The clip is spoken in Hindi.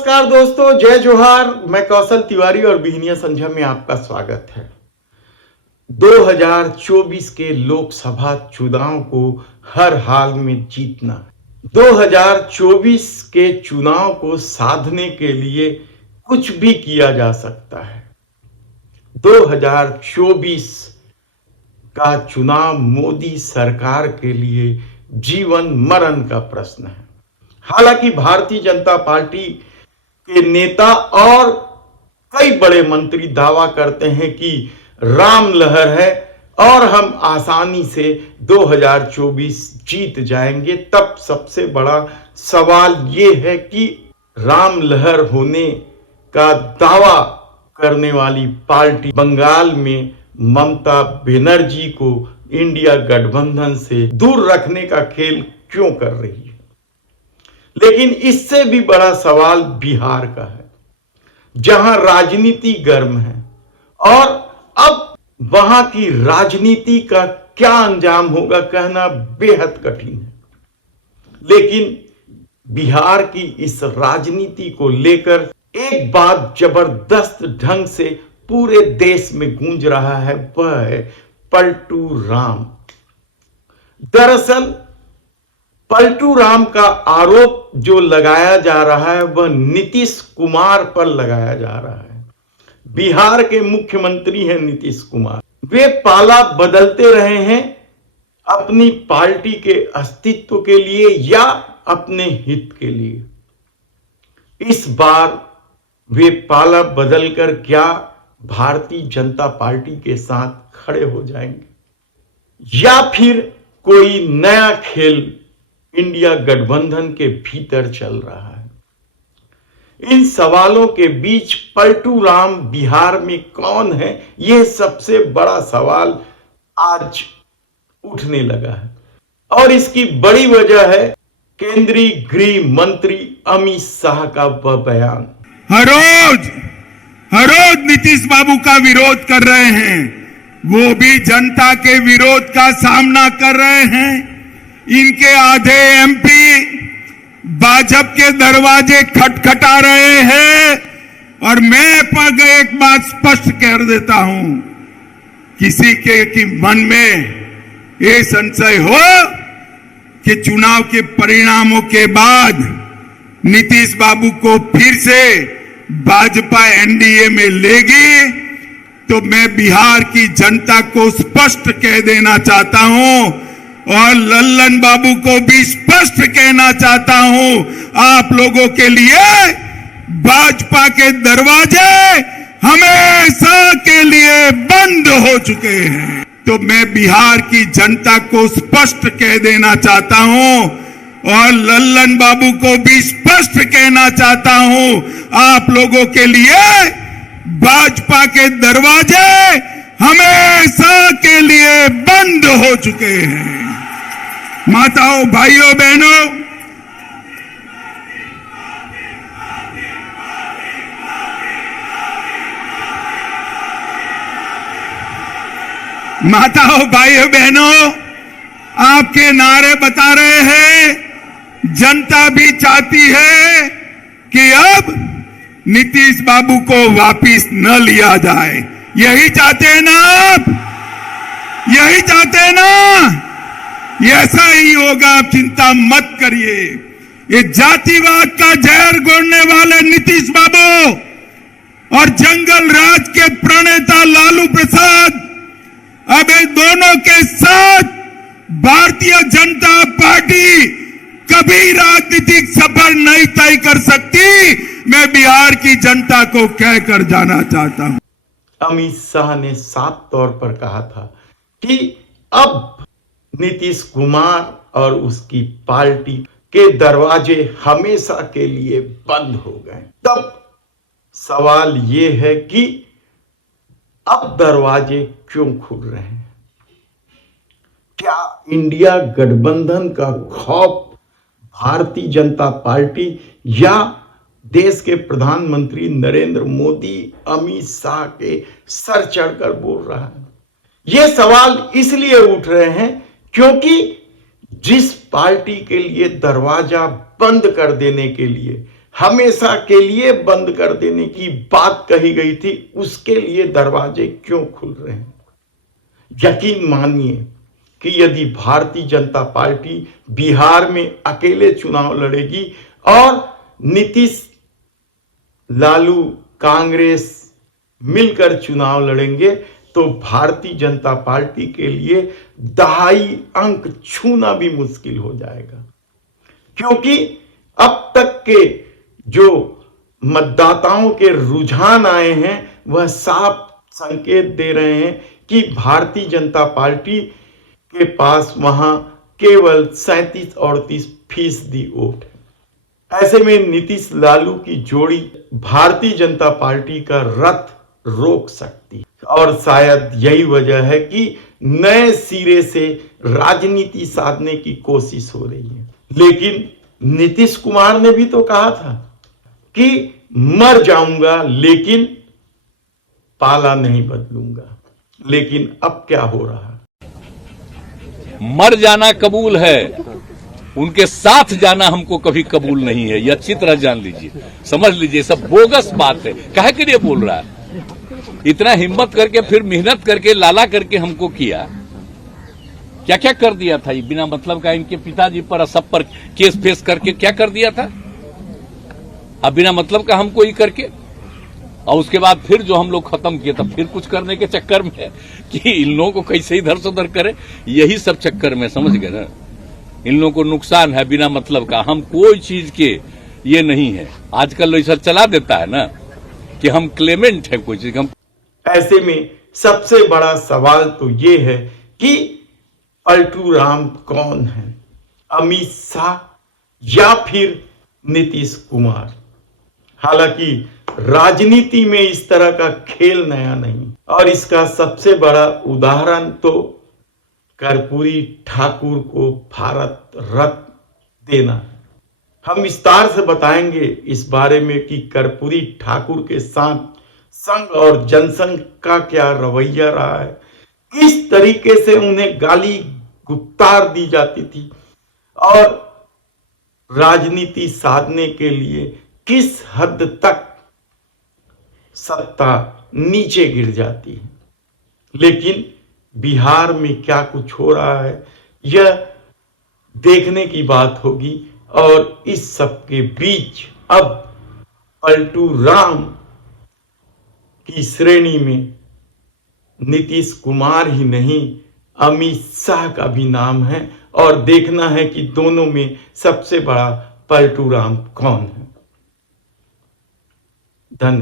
नमस्कार दोस्तों, जय जोहार। मैं कौशल तिवारी और बिहनिया संध्या में आपका स्वागत है। 2024 के लोकसभा चुनाव को हर हाल में जीतना। 2024 के चुनाव को साधने के लिए कुछ भी किया जा सकता है। 2024 का चुनाव मोदी सरकार के लिए जीवन मरण का प्रश्न है। हालांकि भारतीय जनता पार्टी के नेता और कई बड़े मंत्री दावा करते हैं कि राम लहर है और हम आसानी से 2024 जीत जाएंगे, तब सबसे बड़ा सवाल ये है कि राम लहर होने का दावा करने वाली पार्टी बंगाल में ममता बनर्जी को इंडिया गठबंधन से दूर रखने का खेल क्यों कर रही है। लेकिन इससे भी बड़ा सवाल बिहार का है, जहां राजनीति गर्म है और अब वहां की राजनीति का क्या अंजाम होगा कहना बेहद कठिन है। लेकिन बिहार की इस राजनीति को लेकर एक बात जबरदस्त ढंग से पूरे देश में गूंज रहा है, वह है पलटू राम। दरअसल पलटू राम का आरोप जो लगाया जा रहा है वह नीतीश कुमार पर लगाया जा रहा है। बिहार के मुख्यमंत्री हैं नीतीश कुमार। वे पाला बदलते रहे हैं अपनी पार्टी के अस्तित्व के लिए या अपने हित के लिए। इस बार वे पाला बदलकर क्या भारतीय जनता पार्टी के साथ खड़े हो जाएंगे या फिर कोई नया खेल इंडिया गठबंधन के भीतर चल रहा है। इन सवालों के बीच पलटू राम बिहार में कौन है, यह सबसे बड़ा सवाल आज उठने लगा है और इसकी बड़ी वजह है केंद्रीय गृह मंत्री अमित शाह का वह बयान। हर रोज नीतीश बाबू का विरोध कर रहे हैं, वो भी जनता के विरोध का सामना कर रहे हैं। इनके आधे एमपी भाजपा के दरवाजे खटखटा रहे हैं और मैं पर एक बात स्पष्ट कर देता हूं, किसी के मन में ये संशय हो कि चुनाव के परिणामों के बाद नीतीश बाबू को फिर से भाजपा एनडीए में लेगी, तो मैं बिहार की जनता को स्पष्ट कह देना चाहता हूं और लल्लन बाबू को भी स्पष्ट कहना चाहता हूं, आप लोगों के लिए भाजपा के दरवाजे हमेशा के लिए बंद हो चुके हैं। तो मैं बिहार की जनता को स्पष्ट कह देना चाहता हूं और लल्लन बाबू को भी स्पष्ट कहना चाहता हूं, आप लोगों के लिए भाजपा के दरवाजे हमेशा के लिए बंद हो चुके हैं। माताओं, भाइयों, बहनों, आपके नारे बता रहे हैं, जनता भी चाहती है कि अब नीतीश बाबू को वापिस न लिया जाए। यही चाहते हैं ना आप? यही चाहते हैं ना? ऐसा ही होगा, आप चिंता मत करिए। ये जातिवाद का जहर घोलने वाले नीतीश बाबू और जंगल राज के प्रणेता लालू प्रसाद अब इन दोनों के साथ भारतीय जनता पार्टी कभी राजनीतिक सफर नहीं तय कर सकती। मैं बिहार की जनता को कहकर जाना चाहता हूं। अमित शाह ने साफ तौर पर कहा था कि अब नीतीश कुमार और उसकी पार्टी के दरवाजे हमेशा के लिए बंद हो गए। तब सवाल यह है कि अब दरवाजे क्यों खुल रहे हैं? क्या इंडिया गठबंधन का खौफ भारतीय जनता पार्टी या देश के प्रधानमंत्री नरेंद्र मोदी अमित शाह के सर चढ़कर बोल रहा है? ये सवाल इसलिए उठ रहे हैं क्योंकि जिस पार्टी के लिए दरवाजा बंद कर देने के लिए हमेशा के लिए बंद कर देने की बात कही गई थी, उसके लिए दरवाजे क्यों खुल रहे हैं? यकीन मानिए कि यदि भारतीय जनता पार्टी बिहार में अकेले चुनाव लड़ेगी और नीतीश, लालू, कांग्रेस मिलकर चुनाव लड़ेंगे तो भारतीय जनता पार्टी के लिए दहाई अंक छूना भी मुश्किल हो जाएगा, क्योंकि अब तक के जो मतदाताओं के रुझान आए हैं वह साफ संकेत दे रहे हैं कि भारतीय जनता पार्टी के पास वहां केवल 37-38% वोट है। ऐसे में नीतीश लालू की जोड़ी भारतीय जनता पार्टी का रथ रोक सकती है और शायद यही वजह है कि नए सिरे से राजनीति साधने की कोशिश हो रही है। लेकिन नीतीश कुमार ने भी तो कहा था कि मर जाऊंगा लेकिन पाला नहीं बदलूंगा, लेकिन अब क्या हो रहा है? मर जाना कबूल है, उनके साथ जाना हमको कभी कबूल नहीं है। यह अच्छी तरह जान लीजिए, समझ लीजिए, सब बोगस बात है। काहे के लिए बोल रहा है? इतना हिम्मत करके फिर मेहनत करके लाला करके हमको किया, क्या क्या कर दिया था ये बिना मतलब का। इनके पिताजी पर सब पर केस फेस करके क्या कर दिया था, अब बिना मतलब का हमको ही करके। और उसके बाद फिर जो हम लोग खत्म किए तब फिर कुछ करने के चक्कर में कि इन लोगों को कैसे इधर से उधर करे, यही सब चक्कर में, समझ गए ना। इन लोगों को नुकसान है बिना मतलब का, हम कोई चीज के ये नहीं है। आजकल ऐसा चला देता है ना कि हम क्लेमेंट है कोई चीज हम। ऐसे में सबसे बड़ा सवाल तो ये है कि पलटू राम कौन है, अमित शाह या फिर नीतीश कुमार? हालांकि राजनीति में इस तरह का खेल नया नहीं, और इसका सबसे बड़ा उदाहरण तो कर्पूरी ठाकुर को भारत रत्न देना है। हम विस्तार से बताएंगे इस बारे में कि कर्पूरी ठाकुर के साथ संघ और जनसंघ का क्या रवैया रहा है, किस तरीके से उन्हें गाली गुप्तार दी जाती थी और राजनीति साधने के लिए किस हद तक सत्ता नीचे गिर जाती है। लेकिन बिहार में क्या कुछ हो रहा है यह देखने की बात होगी, और इस सब के बीच अब पलटू राम की श्रेणी में नीतीश कुमार ही नहीं, अमित शाह का भी नाम है, और देखना है कि दोनों में सबसे बड़ा पलटू राम कौन है। धन्यवाद।